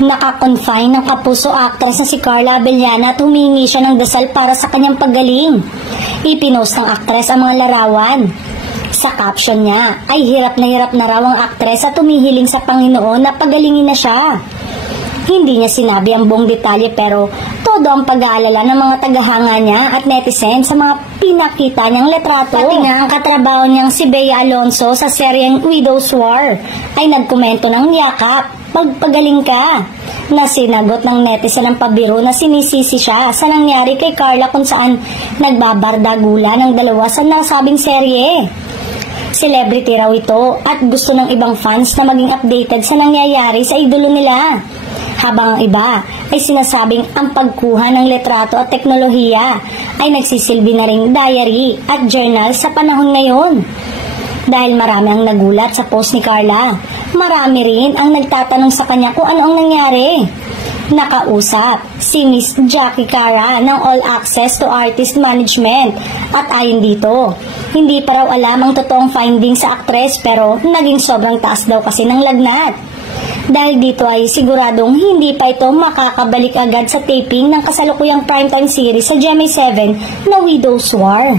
Nakakonfine ng kapuso actress na si Carla Abellana at humingi siya ng dasal para sa kanyang paggaling. Ipinost ng actress ang mga larawan. Sa caption niya ay hirap na raw ang actress at tumihiling sa Panginoon na pagalingin na siya. Hindi niya sinabi ang buong detalye pero todo ang pag-aalala ng mga tagahanga niya at netizen sa mga pinakita niyang letrato. Pati nga ang katrabaho niyang si Bea Alonzo sa seryeng Widow's War ay nagkomento ng yakap, pagpagaling ka, na sinagot ng netizen ang pabiro na sinisisi siya sa nangyari kay Carla kung saan nagbabardagula ng dalawa sa nasabing serye. Celebrity raw ito at gusto ng ibang fans na maging updated sa nangyayari sa idolo nila. Habang ang iba ay sinasabing ang pagkuha ng letrato at teknolohiya ay nagsisilbi na ring diary at journal sa panahon ngayon. Dahil marami ang nagulat sa post ni Carla, marami rin ang nagtatanong sa kanya kung ano ang nangyari. Nakausap si Miss Jackie Cara ng All Access to Artist Management at ayon dito, hindi pa raw alam ang totoong findings sa aktres pero naging sobrang taas daw kasi ng lagnat. Dahil dito ay siguradong hindi pa ito makakabalik agad sa taping ng kasalukuyang primetime series sa GMA7 na Widow's War.